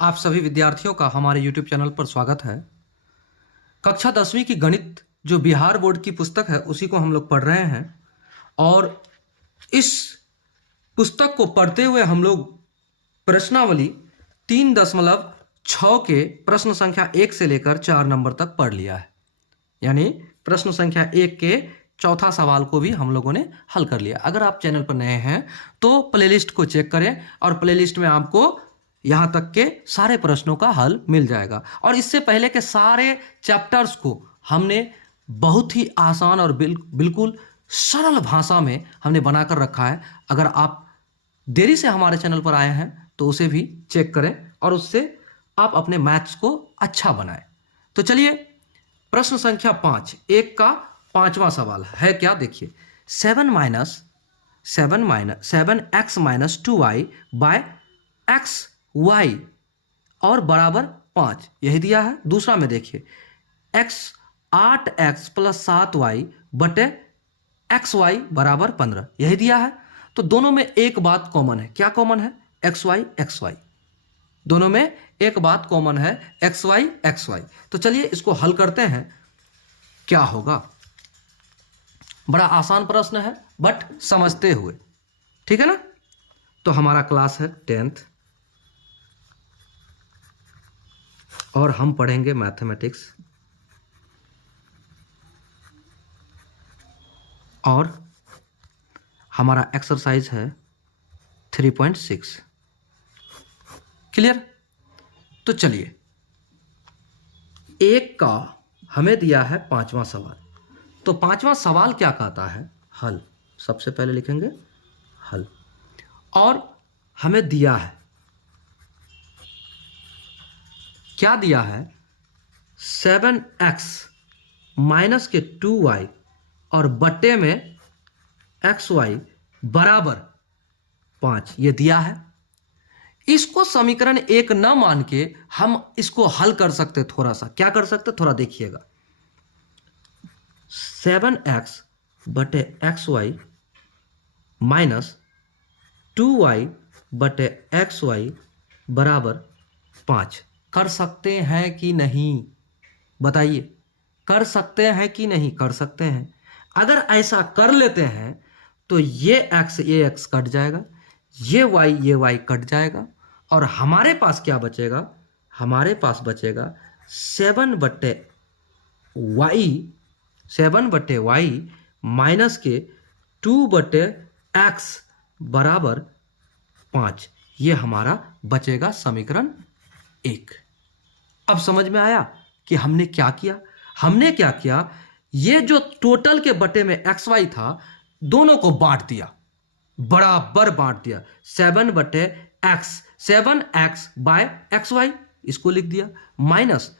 आप सभी विद्यार्थियों का हमारे YouTube चैनल पर स्वागत है। कक्षा 10वीं की गणित जो बिहार बोर्ड की पुस्तक है उसी को हम लोग पढ़ रहे हैं और इस पुस्तक को पढ़ते हुए हम लोग प्रश्नावली 3.6 के प्रश्न संख्या 1 से लेकर 4 नंबर तक पढ़ लिया है। यानी प्रश्न संख्या 1 के चौथा सवाल को भी हम लोगों ने हल कर लिया। अगर आप चैनल पर नए हैं तो प्लेलिस्ट को चेक करें और प्लेलिस्ट में आपको यहाँ तक के सारे प्रश्नों का हल मिल जाएगा। और इससे पहले के सारे चैप्टर्स को हमने बहुत ही आसान और बिल्कुल सरल भाषा में हमने बनाकर रखा है। अगर आप देरी से हमारे चैनल पर आए हैं तो उसे भी चेक करें और उससे आप अपने मैथ्स को अच्छा बनाएं। तो चलिए प्रश्न संख्या 5 एक का 5वां सवाल है क्या, देखिए। 7x minus 2y bye x Y और बराबर 5 यही दिया है। दूसरा में देखिए 8x प्लस 7y बटे xy बराबर 15 यही दिया है। तो दोनों में एक बात कॉमन है। क्या कॉमन है? xy। दोनों में एक बात कॉमन है xy। तो चलिए इसको हल करते हैं, क्या होगा। बड़ा आसान प्रश्न है बट समझते हुए, ठीक है ना। तो हमारा क्लास है 10th और हम पढ़ेंगे मैथमेटिक्स और हमारा एक्सरसाइज है 3.6। क्लियर? तो चलिए एक का हमें दिया है 5वां सवाल। तो 5वां सवाल क्या कहता है? हल। सबसे पहले लिखेंगे हल। और हमें दिया है, क्या दिया है? 7x माइनस के 2y और बटे में xy बराबर 5 ये दिया है। इसको समीकरण 1 न मान के हम इसको हल कर सकते। थोड़ा सा क्या कर सकते, थोड़ा देखिएगा। 7x बटे xy माइनस 2y बटे xy बराबर 5 कर सकते हैं कि नहीं? बताइए, कर सकते हैं कि नहीं? कर सकते हैं। अगर ऐसा कर लेते हैं तो ये x कट जाएगा, ये y कट जाएगा और हमारे पास क्या बचेगा? हमारे पास बचेगा 7 बटे y माइनस के 2 बटे x बराबर 5। ये हमारा बचेगा समीकरण 1। अब समझ में आया कि हमने क्या किया? हमने क्या किया, ये जो टोटल के बटे में xy था दोनों को बांट दिया, बराबर बांट दिया। 7x बाय xy इसको लिख दिया, माइनस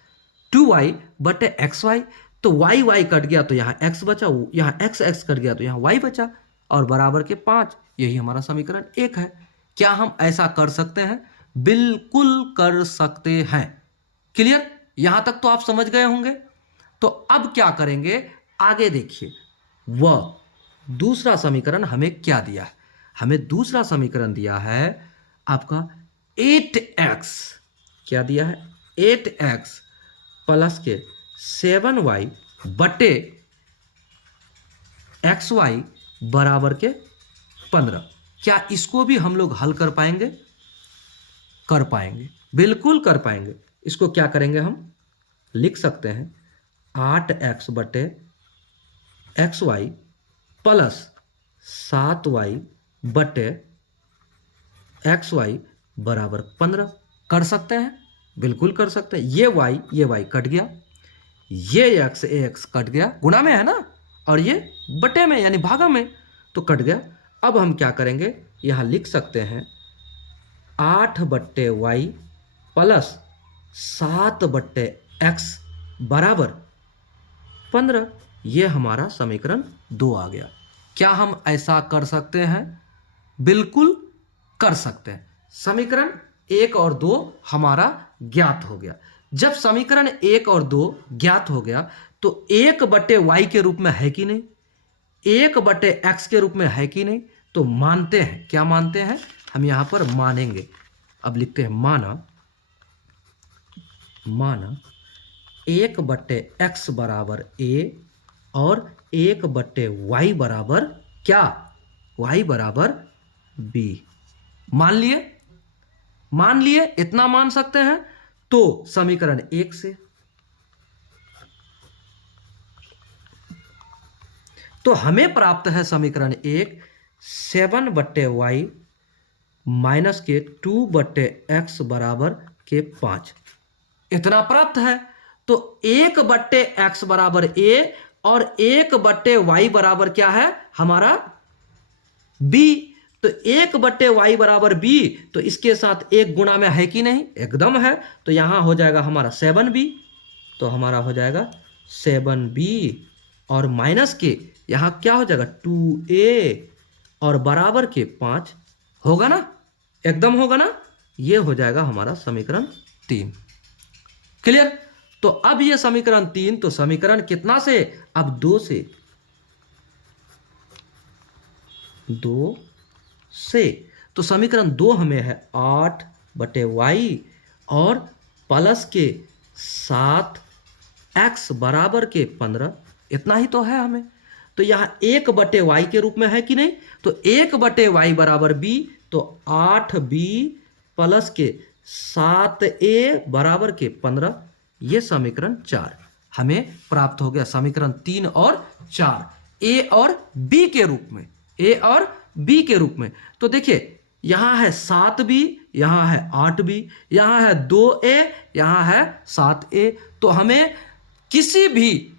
2y बटे xy। तो y कट गया तो यहाँ x बचा, यहाँ x कट गया तो यहाँ y बचा और बराबर के 5। यही हमारा समीकरण 1 है। क्या हम ऐसा कर सकते हैं? बिल्कुल कर सकते हैं। क्लियर? यहां तक तो आप समझ गए होंगे। तो अब क्या करेंगे, आगे देखिए। वह दूसरा समीकरण हमें क्या दिया है? हमें दूसरा समीकरण दिया है आपका 8x। क्या दिया है? 8x प्लस के 7y बटे xy बराबर के 15। क्या इसको भी हम लोग हल कर पाएंगे? कर पाएंगे, बिल्कुल कर पाएंगे। इसको क्या करेंगे, हम लिख सकते हैं 8x बटे xy प्लस 7y बटे xy बराबर 15। कर सकते हैं, बिल्कुल कर सकते हैं। ये y कट गया, ये x कट गया, गुणा में है ना, और ये बटे में यानी भागा में, तो कट गया। अब हम क्या करेंगे, यहां लिख सकते हैं 8 बट्टे y प्लस 7 बट्टे x बराबर 15। ये हमारा समीकरण 2 आ गया। क्या हम ऐसा कर सकते हैं? बिल्कुल कर सकते हैं। समीकरण 1 और 2 हमारा ज्ञात हो गया। जब समीकरण 1 और 2 ज्ञात हो गया तो 1 बटे y के रूप में है कि नहीं, 1 बटे x के रूप में है कि नहीं, तो मानते हैं। क्या मानते हैं? हम यहां पर मानेंगे। अब लिखते हैं माना माना 1/x बराबर a और 1/y बराबर क्या, y बराबर b। मान लिए इतना मान सकते हैं। तो समीकरण 1 से तो हमें प्राप्त है समीकरण 1 7/y माइनस के 2/x बराबर के 5, इतना प्राप्त है। तो 1/x बराबर a और 1/y बराबर क्या है हमारा b। तो 1/y बराबर b, तो इसके साथ एक गुणा में है कि नहीं, एकदम है। तो यहां हो जाएगा हमारा 7b, तो हमारा हो जाएगा 7b और माइनस के यहां क्या हो जाएगा 2a और बराबर के 5, होगा ना, एकदम होगा ना। ये हो जाएगा हमारा समीकरण 3। क्लियर। तो अब ये समीकरण 3, तो समीकरण कितना से, अब 2 से। तो समीकरण 2 हमें है 8/y और प्लस के 7x बराबर के 15, इतना ही तो है हमें। तो यहां 1/y के रूप में है कि नहीं, तो 1/y बराबर b, तो 8b प्लस के 7a बराबर के 15, ये समीकरण 4 हमें प्राप्त हो गया। समीकरण 3 और 4 a और b के रूप में, a और b के रूप में। तो देखिए यहां है 7b, यहां है 8b, यहां है 2a, यहां है 7a। तो हमें किसी भी,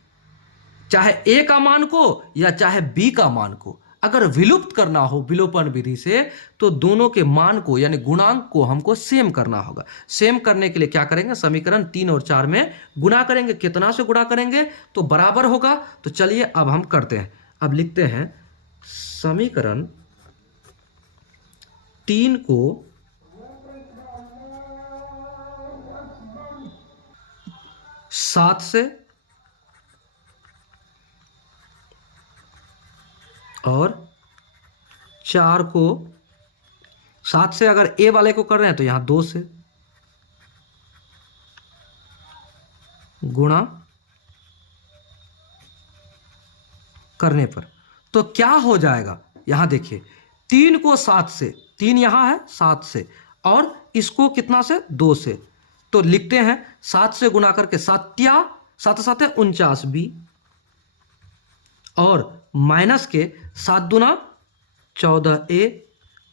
चाहे a का मान को या चाहे b का मान को अगर विलुप्त करना हो विलोपन विधि से, तो दोनों के मान को यानी गुणांक को हमको सेम करना होगा। सेम करने के लिए क्या करेंगे, समीकरण 3 और 4 में गुणा करेंगे। कितना से गुणा करेंगे, तो बराबर होगा। तो चलिए अब हम करते हैं। अब लिखते हैं समीकरण 3 को 7 से और 4 को 7 से, अगर ए वाले को कर रहे हैं तो यहां 2 से गुणा करने पर तो क्या हो जाएगा, यहां देखिए 3 को 7 से, 3 यहां है 7 से, और इसको कितना से 2 से। तो लिखते हैं 7 से गुणा करके 7 7 49b और माइनस के 7 दूना 14a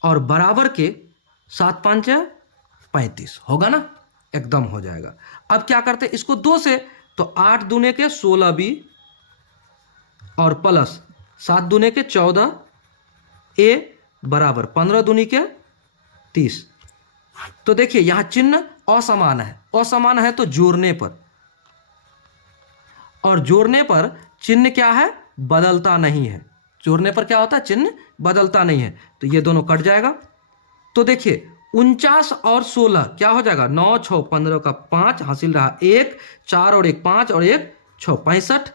और बराबर के 7 5 35, होगा ना, एकदम हो जाएगा। अब क्या करते हैं इसको 2 से, तो 8 दूने के 16b और प्लस 7 दूने के 14a बराबर 15 दूनी के 30। तो देखिए यहां चिन्ह असमान है, असमान है तो जोड़ने पर, और जोड़ने पर चिन्ह क्या है, बदलता नहीं है। जोड़ने पर क्या होता है, चिन्ह बदलता नहीं है। तो ये दोनों कट जाएगा। तो देखिए 49 और 16 क्या हो जाएगा, 9 6 15 का 5 हासिल रहा 1, 4 और 1 5 और 1 6 65,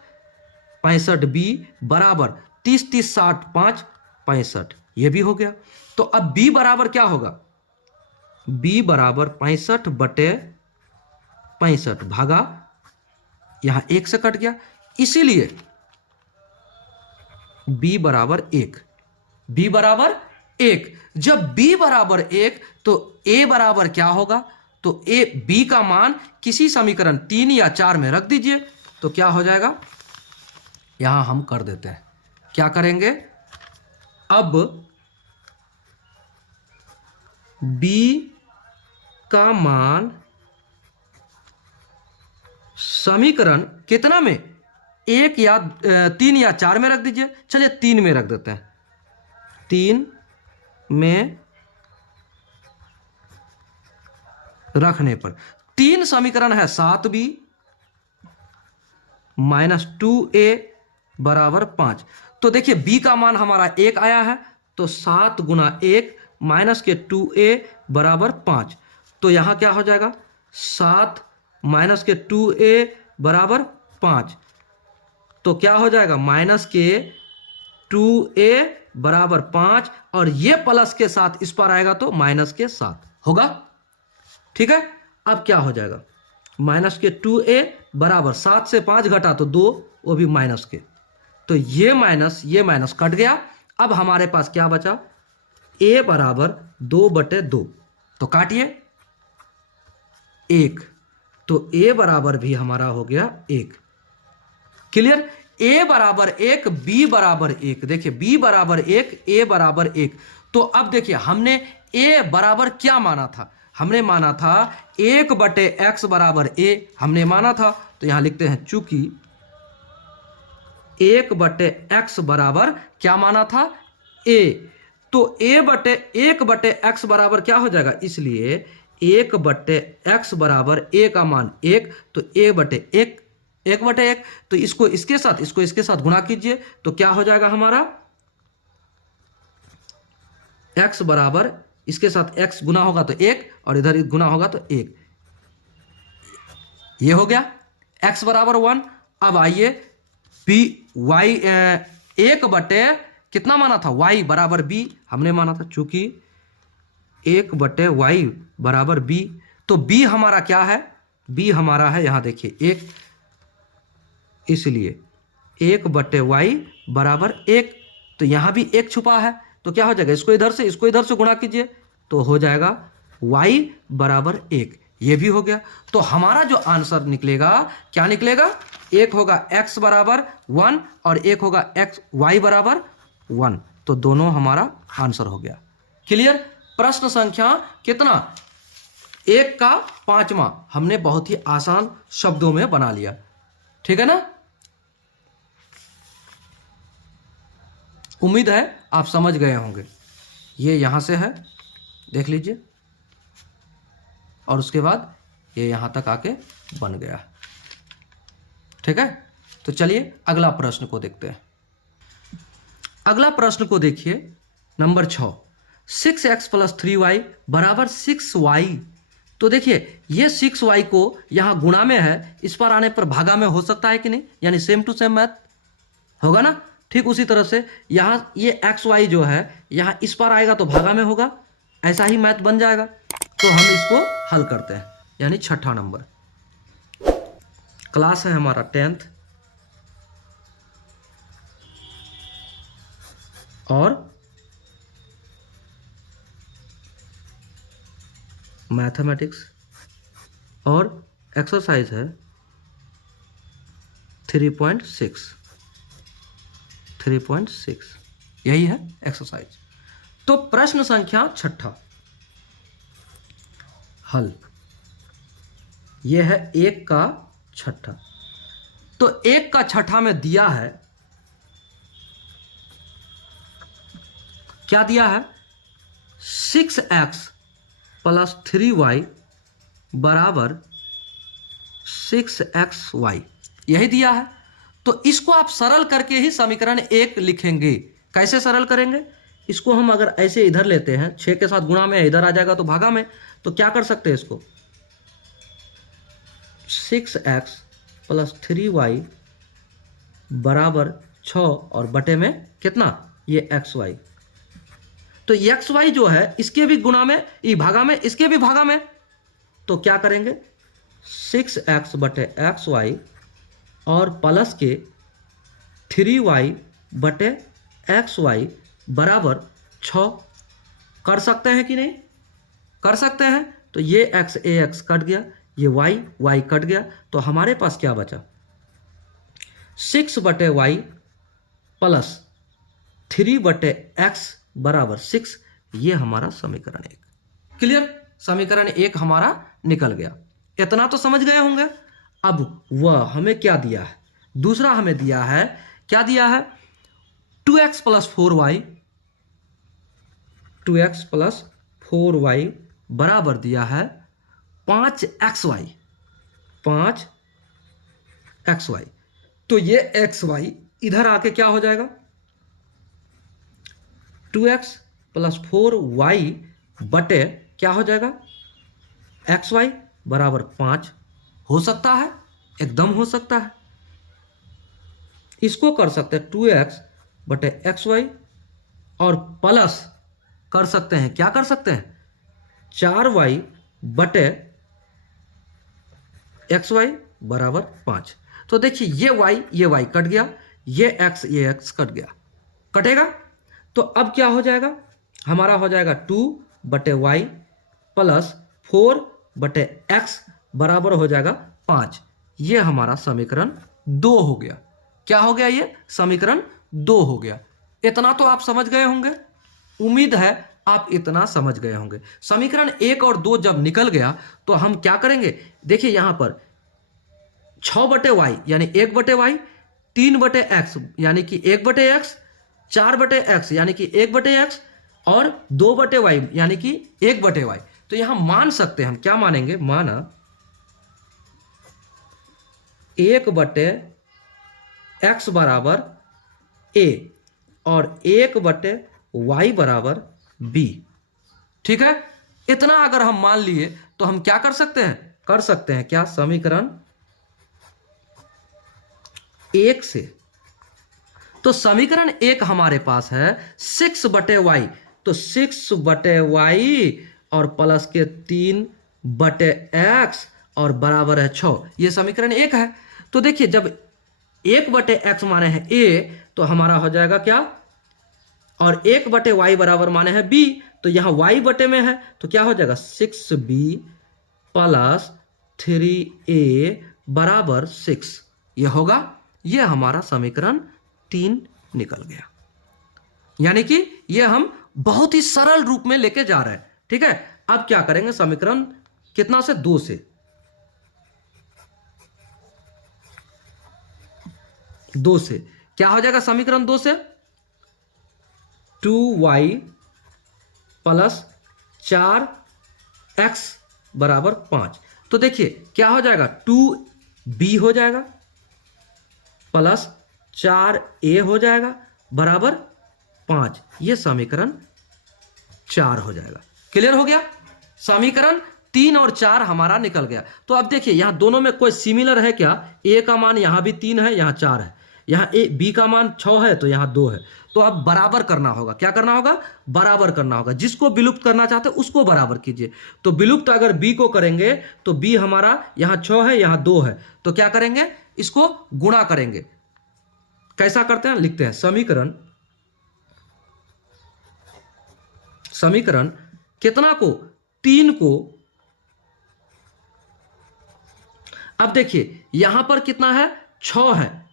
65b बराबर 30 30 60 5 65, ये भी हो गया। तो अब b बराबर क्या होगा, b बराबर 65/65 भागा, यहां 1 से कट गया, इसीलिए b बराबर 1। b बराबर 1, जब b बराबर 1 तो a बराबर क्या होगा, तो a b का मान किसी समीकरण 3 या 4 में रख दीजिए। तो क्या हो जाएगा, यहां हम कर देते हैं, क्या करेंगे, अब b का मान समीकरण कितना में, 1 या 3 या 4 में रख दीजिए। चलिए 3 में रख देते हैं। 3 में रखने पर 3 समीकरण है 7b माइनस 2a बराबर 5। तो देखिए b का मान हमारा 1 आया है, तो 7 गुना 1 माइनस के 2a बराबर 5। तो यहां क्या हो जाएगा, 7 माइनस के 2a बराबर 5। तो क्या हो जाएगा, माइनस के 2a बराबर 5 और ये प्लस के साथ इस पर आएगा तो माइनस के 7 होगा। ठीक है, अब क्या हो जाएगा, माइनस के 2a बराबर 7 से 5 घटा तो 2, वो भी माइनस के। तो ये माइनस कट गया। अब हमारे पास क्या बचा, a बराबर 2/2। तो काटिए 1, तो a बराबर भी हमारा हो गया 1। क्लियर। a बराबर 1, b बराबर 1। देखिए b बराबर 1, a बराबर 1। तो अब देखिए हमने a बराबर क्या माना था, हमने माना था 1/x बराबर a हमने माना था। तो यहां लिखते हैं चूंकि 1/x बराबर क्या माना था, a, तो 1/x बराबर क्या हो जाएगा, इसलिए 1/x बराबर a का मान 1, तो 1/1, तो इसको इसके साथ गुणा कीजिए तो क्या हो जाएगा हमारा, x बराबर इसके साथ x गुना होगा तो 1 और इधर गुना होगा तो 1, ये हो गया x बराबर 1। अब आइए b y 1/ कितना माना था, y बराबर b हमने माना था, चूंकि 1/y बराबर b, तो b हमारा क्या है, b हमारा है यहां देखिए 1, इसलिए 1/y बराबर 1। तो यहां भी 1 छुपा है, तो क्या हो जाएगा, इसको इधर से गुणा कीजिए तो हो जाएगा y बराबर 1, ये भी हो गया। तो हमारा जो आंसर निकलेगा क्या निकलेगा, एक होगा x बराबर 1 और एक होगा y बराबर 1। तो दोनों हमारा आंसर हो गया। क्लियर। प्रश्न संख्या कितना, 1 का 5वां हमने बहुत ही आसान शब्दों में बना लिया, ठीक है ना। उम्मीद है आप समझ गए होंगे। ये यहां से है, देख लीजिए, और उसके बाद ये यहां तक आके बन गया, ठीक है। तो चलिए अगला प्रश्न को देखते हैं। अगला प्रश्न को देखिए, नंबर 6, 6x + 3y बराबर 6y। तो देखिए ये 6y को यहां गुणा में है, इस पर आने पर भागा में हो सकता है कि नहीं, यानी सेम टू सेम मैथ होगा ना। ठीक उसी तरह से यहां ये xy जो है यहां इस पर आएगा तो भागा में होगा, ऐसा ही मैथ बन जाएगा। तो हम इसको हल करते हैं, यानी 6ठा नंबर। क्लास है हमारा 10th और मैथमेटिक्स, और एक्सरसाइज है 3.6, यही है एक्सरसाइज। तो प्रश्न संख्या 6ठा, हल। यह है 1 का 6ठा। तो 1 का 6ठा में दिया है, क्या दिया है, 6x + 3y बराबर 6xy, यही दिया है। तो इसको आप सरल करके ही समीकरण 1 लिखेंगे। कैसे सरल करेंगे, इसको हम अगर ऐसे इधर लेते हैं, 6 के साथ गुणा में, इधर आ जाएगा तो भागा में, तो क्या कर सकते हैं इसको, 6x + 3y बराबर 6 और बटे में कितना, ये xy। तो xy जो है इसके भी गुणा में, ये भागा में, इसके भी भागा में, तो क्या करेंगे, 6x बटे xy और प्लस के 3y बटे xy बराबर 6। कर सकते हैं कि नहीं, कर सकते हैं। तो ये x कट गया, ये y कट गया, तो हमारे पास क्या बचा, 6/y प्लस 3/x बराबर 6, ये हमारा समीकरण 1। क्लियर। समीकरण 1 हमारा निकल गया। इतना तो समझ गए होंगे। अब वह हमें क्या दिया है, दूसरा हमें दिया है, क्या दिया है, 2x + 4y, 2x + 4y बराबर दिया है 5xy, 5xy। तो ये xy इधर आके क्या हो जाएगा, 2x + 4y बटे क्या हो जाएगा, xy बराबर 5। हो सकता है, एकदम हो सकता है। इसको कर सकते हैं 2x बटे xy और प्लस कर सकते हैं, क्या कर सकते हैं, 4y बटे एक्स वाई बराबर 5। तो देखिए ये वाई कट गया, ये एक्स कट गया, कटेगा। तो अब क्या हो जाएगा, हमारा हो जाएगा 2/y प्लस 4/x बराबर हो जाएगा 5। ये हमारा समीकरण 2 हो गया। क्या हो गया, ये समीकरण 2 हो गया। इतना तो आप समझ गए होंगे, उम्मीद है आप इतना समझ गए होंगे। समीकरण 1 और 2 जब निकल गया तो हम क्या करेंगे, देखिए यहां पर 6/y यानी 1/y, 3/x यानी कि 1/x, 4/x यानी कि 1/x और 2/y यानी कि 1/y। तो यहां मान सकते हैं हम, क्या मानेंगे, माना 1/x बराबर a और 1/y बराबर b। ठीक है, इतना अगर हम मान लिए तो हम क्या कर सकते हैं, क्या समीकरण 1 से, तो समीकरण 1 हमारे पास है 6/y, तो 6/y और प्लस के 3/x और बराबर है 6। ये समीकरण 1 है। तो देखिए जब 1/x माने हैं a तो हमारा हो जाएगा क्या, और 1/y बराबर माने हैं b, तो यहां y बटे में है तो क्या हो जाएगा 6b प्लस 3a बराबर 6। यह होगा, यह हमारा समीकरण 3 निकल गया। यानी कि यह हम बहुत ही सरल रूप में लेके जा रहे हैं। ठीक है, अब क्या करेंगे, समीकरण कितना से, 2 से, 2 से क्या हो जाएगा, समीकरण 2 से 2y प्लस 4x बराबर 5। तो देखिए क्या हो जाएगा, 2b हो जाएगा प्लस 4a हो जाएगा बराबर 5। ये समीकरण 4 हो जाएगा। क्लियर हो गया, समीकरण 3 और 4 हमारा निकल गया। तो अब देखिए यहां दोनों में कोई सिमिलर है क्या, a का मान यहां भी 3 है, यहां 4 है, यहां b का मान 6 है तो यहां 2 है। तो अब बराबर करना होगा, क्या करना होगा, बराबर करना होगा। जिसको विलुप्त करना चाहते हैं उसको बराबर कीजिए। तो विलुप्त अगर b को करेंगे तो b हमारा यहां 6 है, यहां 2 है, तो क्या करेंगे, इसको गुणा करेंगे। कैसा करते हैं, लिखते हैं समीकरण कितना को, 3 को, अब देखिए यहां पर कितना है, 6 है,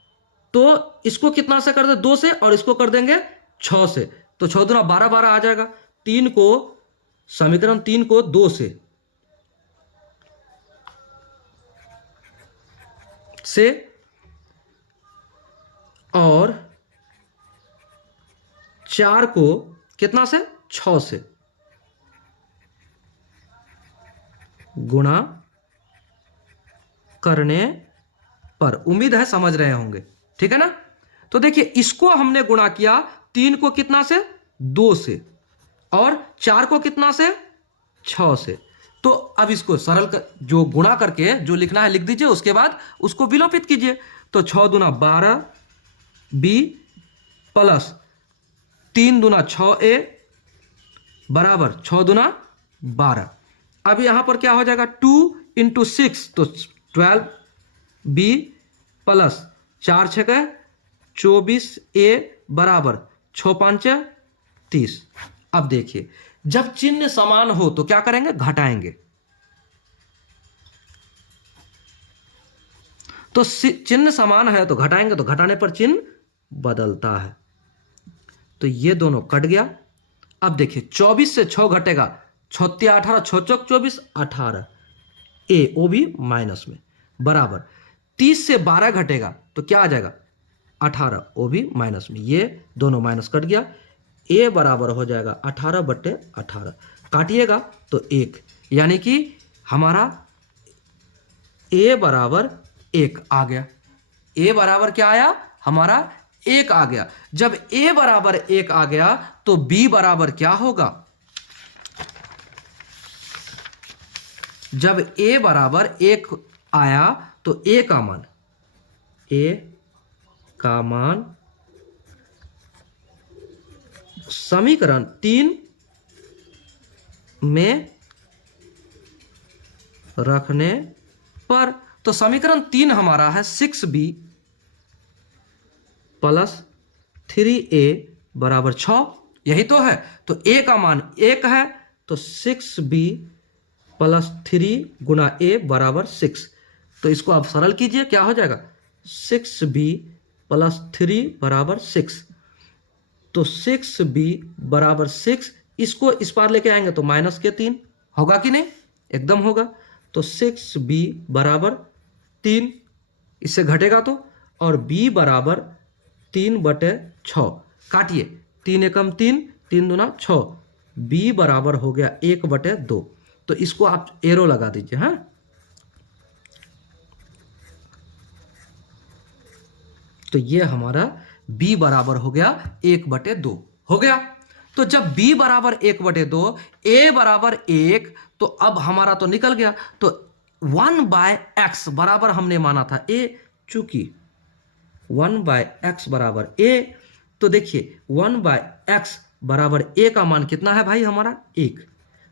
तो इसको कितना से कर दे, 2 से, और इसको कर देंगे 6 से, तो 6 दूना 12 12 आ जाएगा। 3 को, समीकरण 3 को 2 से और 4 को कितना से, 6 से गुणा करने पर, उम्मीद है समझ रहे होंगे। ठीक है ना, तो देखिए इसको हमने गुणा किया 3 को कितना से, 2 से, और 4 को कितना से, 6 से। तो अब इसको सरल जो गुणा करके जो लिखना है लिख दीजिए, उसके बाद उसको विलोपित कीजिए। तो 6 दूना 12 b प्लस 3 दूना 6a बराबर 6 दूना 12। अब यहां पर क्या हो जाएगा, 2 × 6 तो 12b प्लस 4 6 24a बराबर 6 5 30। अब देखिए जब चिन्ह समान हो तो क्या करेंगे, घटाएंगे। तो चिन्ह समान है तो घटाएंगे, तो घटाने पर चिन्ह बदलता है। तो ये दोनों कट गया। अब देखिए 24 से 6 घटेगा, 6 18, 6 चौक 24, 18 a वो भी माइनस में बराबर 30 से 12 घटेगा तो क्या आ जाएगा, 18 वो भी माइनस में, ये दोनों माइनस कट गया। a बराबर हो जाएगा 18/18, काटिएगा तो 1, यानी कि हमारा a बराबर 1 आ गया। a बराबर क्या आया, हमारा 1 आ गया। जब a बराबर 1 आ गया तो b बराबर क्या होगा, जब a बराबर 1 आया तो a का मान समीकरण 3 में रखने पर तो समीकरण 3 हमारा है 6b प्लस 3a बराबर 6, यही तो है। तो a का मान 1 है, तो 6b प्लस 3 गुना a बराबर 6। तो इसको आप सरल कीजिए, क्या हो जाएगा 6b प्लस 3 बराबर 6। तो 6b बराबर 6, इसको इस पार लेके आएंगे तो माइनस के 3 होगा कि नहीं, एकदम होगा। तो 6b बराबर 3, इससे घटेगा तो, और b बराबर 3/6, काटिए 3 एकम 3, 3 दूना 6, b बराबर हो गया 1/2। तो इसको आप एरो लगा दीजिए। हाँ, तो ये हमारा b बराबर हो गया 1/2 हो गया। तो जब b बराबर 1/2, a बराबर 1, तो अब हमारा तो निकल गया। तो 1/x बराबर हमने माना था a, चूंकि 1/x बराबर a, तो देखिए 1/x बराबर a का मान कितना है भाई हमारा 1,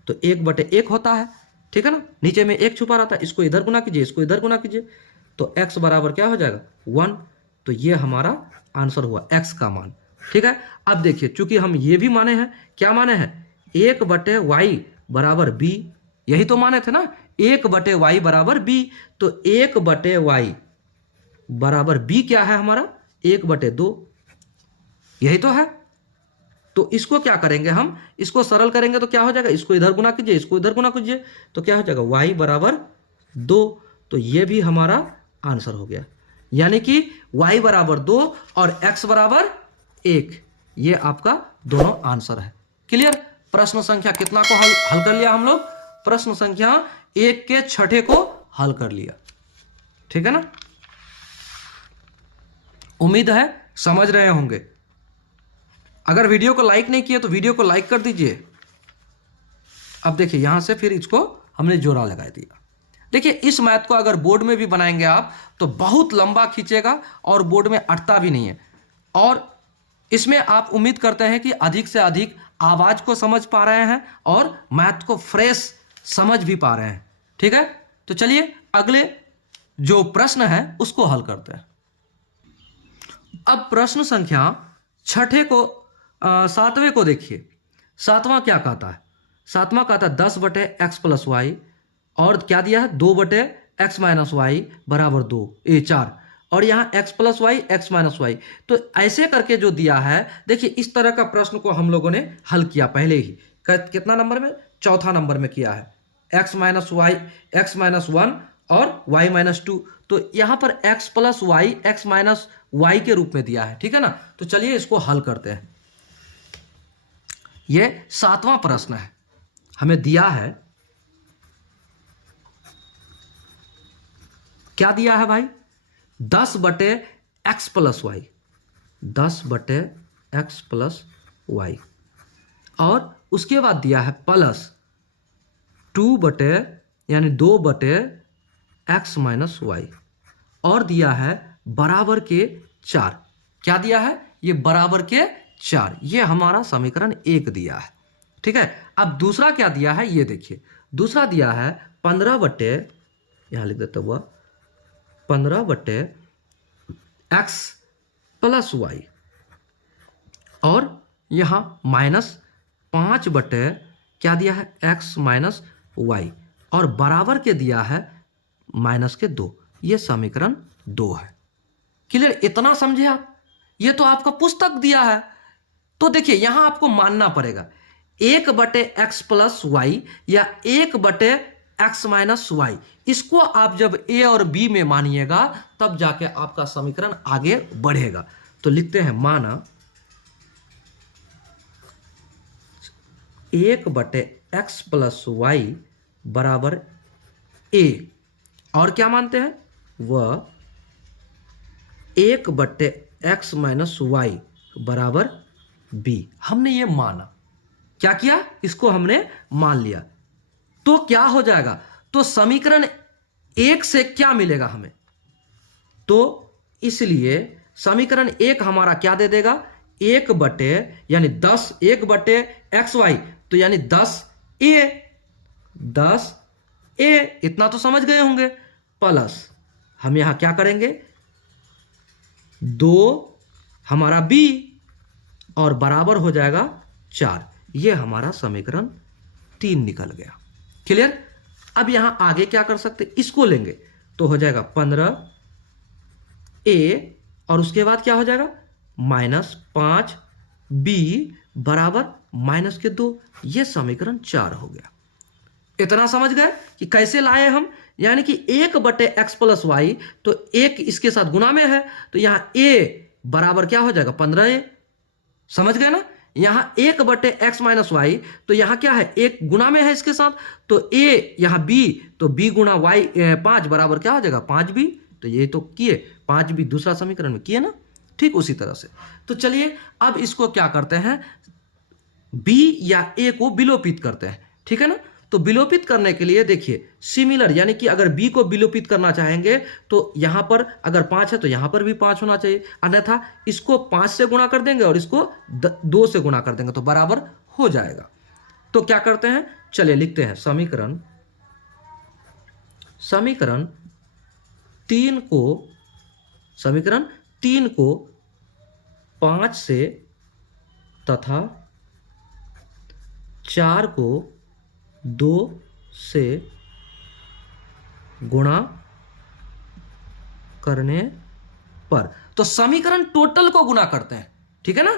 तो 1/1 होता है, ठीक है ना। नीचे में 1 छुपा रहता है, इसको इधर गुना कीजिए, इसको इधर गुना कीजिए, तो x बराबर क्या हो जाएगा 1। तो ये हमारा आंसर हुआ x का मान, ठीक है। अब देखिए, चूंकि हम ये भी माने हैं, क्या माने हैं 1/y बराबर b, यही तो माने थे ना 1/y बराबर b। तो 1/y बराबर b क्या है हमारा 1/2, यही तो है। तो इसको क्या करेंगे हम, इसको सरल करेंगे तो क्या हो जाएगा, इसको इधर गुना कीजिए, इसको इधर गुना कीजिए, तो क्या हो जाएगा y बराबर 2। तो ये भी हमारा आंसर हो गया, यानी कि y बराबर 2 और x बराबर 1, ये आपका दोनों आंसर है। क्लियर। प्रश्न संख्या कितना को हल कर लिया हम लोग, प्रश्न संख्या 1 के 6ठे को हल कर लिया, ठीक है ना। उम्मीद है समझ रहे होंगे। अगर वीडियो को लाइक नहीं किया तो वीडियो को लाइक कर दीजिए। अब देखिए यहां से फिर इसको हमने जोड़ा लगा दिया। देखिए इस मैथ को अगर बोर्ड में भी बनाएंगे आप तो बहुत लंबा खींचेगा और बोर्ड में अटता भी नहीं है, और इसमें आप उम्मीद करते हैं कि अधिक से अधिक आवाज को समझ पा रहे हैं और मैथ को फ्रेश समझ भी पा रहे हैं, ठीक है। तो चलिए अगले जो प्रश्न है उसको हल करते हैं। अब प्रश्न संख्या 6ठे को 7वें को देखिए। 7वां क्या कहता है, 7वां कहता है 10/x + y, और क्या दिया है 2/x - y बराबर 2, 4, और यहाँ x + y, x - y। तो ऐसे करके जो दिया है, देखिए इस तरह का प्रश्न को हम लोगों ने हल किया पहले ही, कितना नंबर में, चौथा नंबर में किया है। x - y, x - 1 और y - 2। तो यहाँ पर x + y, x - y के रूप में दिया है, ठीक है ना। तो चलिए इसको हल करते हैं। ये 7वां प्रश्न है, हमें दिया है, क्या दिया है भाई 10/x + y, 10/x + y, और उसके बाद दिया है प्लस 2/x - y, और दिया है बराबर के 4। क्या दिया है, ये बराबर के 4, ये हमारा समीकरण 1 दिया है, ठीक है। अब दूसरा क्या दिया है, ये देखिए दूसरा दिया है 15/, यहां लिख देता हुआ 15/x + y, और यहां -5/, क्या दिया है x - y, और बराबर के दिया है -2। ये समीकरण 2 है। क्लियर, इतना समझे आप। ये तो आपका पुस्तक दिया है, तो देखिए यहां आपको मानना पड़ेगा 1/x + y या 1/x - y। इसको आप जब a और b में मानिएगा तब जाके आपका समीकरण आगे बढ़ेगा। तो लिखते हैं माना 1/x + y बराबर a, और क्या मानते हैं वह 1/x - y बराबर b। हमने ये माना, क्या किया, इसको हमने मान लिया। तो क्या हो जाएगा, तो समीकरण 1 से क्या मिलेगा हमें, तो इसलिए समीकरण 1 हमारा क्या दे देगा 1/, यानी 10, 1/xy, तो यानी 10a, 10a, इतना तो समझ गए होंगे, प्लस हम यहाँ क्या करेंगे, 2 हमारा b और बराबर हो जाएगा 4। ये हमारा समीकरण 3 निकल गया। क्लियर। अब यहां आगे क्या कर सकते, इसको लेंगे तो हो जाएगा 15a और उसके बाद क्या हो जाएगा -5b बराबर -2। ये समीकरण 4 हो गया। इतना समझ गए कि कैसे लाए हम, यानी कि 1/x + y, तो 1 इसके साथ गुना में है तो यहां a बराबर क्या हो जाएगा 15a। समझ गए ना। यहां 1/x - y, तो यहां क्या है 1 गुना में है इसके साथ, तो a यहां b, तो b गुना y 5 बराबर क्या हो जाएगा 5b। तो ये तो किए 5b दूसरा समीकरण में किए ना। ठीक उसी तरह से। तो चलिए अब इसको क्या करते हैं, b या a को विलोपित करते हैं। ठीक है ना। तो विलोपित करने के लिए देखिए सिमिलर, यानी कि अगर b को विलोपित करना चाहेंगे तो यहां पर अगर 5 है तो यहां पर भी 5 होना चाहिए, अन्यथा इसको 5 से गुणा कर देंगे और इसको 2 से गुणा कर देंगे तो बराबर हो जाएगा। तो क्या करते हैं, चलिए लिखते हैं समीकरण 3 को 5 से तथा 4 को 2 से गुणा करने पर, तो समीकरण टोटल को गुणा करते हैं। ठीक है ना।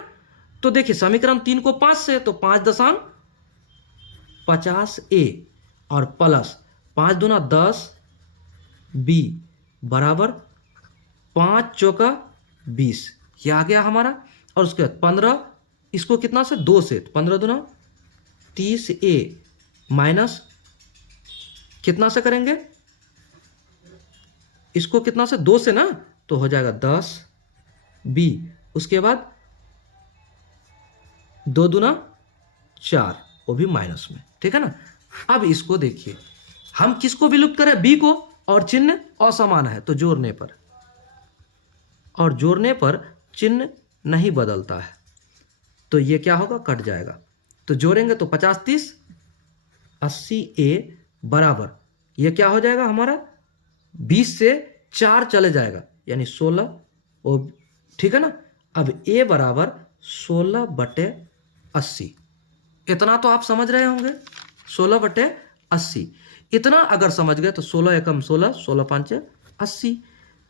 तो देखिए समीकरण 3 को 5 से, तो 5.50a और प्लस 5 दूना 10 b बराबर 5 चौका 20, ये आ गया हमारा। और उसके बाद 15, इसको कितना से 2 से, 15 दूना 30a माइनस कितना से करेंगे, इसको कितना से 2 से ना, तो हो जाएगा 10b। उसके बाद 2 दूना 4, वो भी माइनस में। ठीक है ना। अब इसको देखिए हम किसको विलुप्त करें, b को, और चिन्ह असमान है तो जोड़ने पर, और जोड़ने पर चिन्ह नहीं बदलता है तो ये क्या होगा, कट जाएगा। तो जोड़ेंगे तो 50 30 80a बराबर ये क्या हो जाएगा हमारा 20 से 4 चले जाएगा यानी 16। वो ठीक है ना। अब a बराबर 16/80। इतना तो आप समझ रहे होंगे, 16/80। इतना अगर समझ गए तो 16 एकम 16, 16 5 80।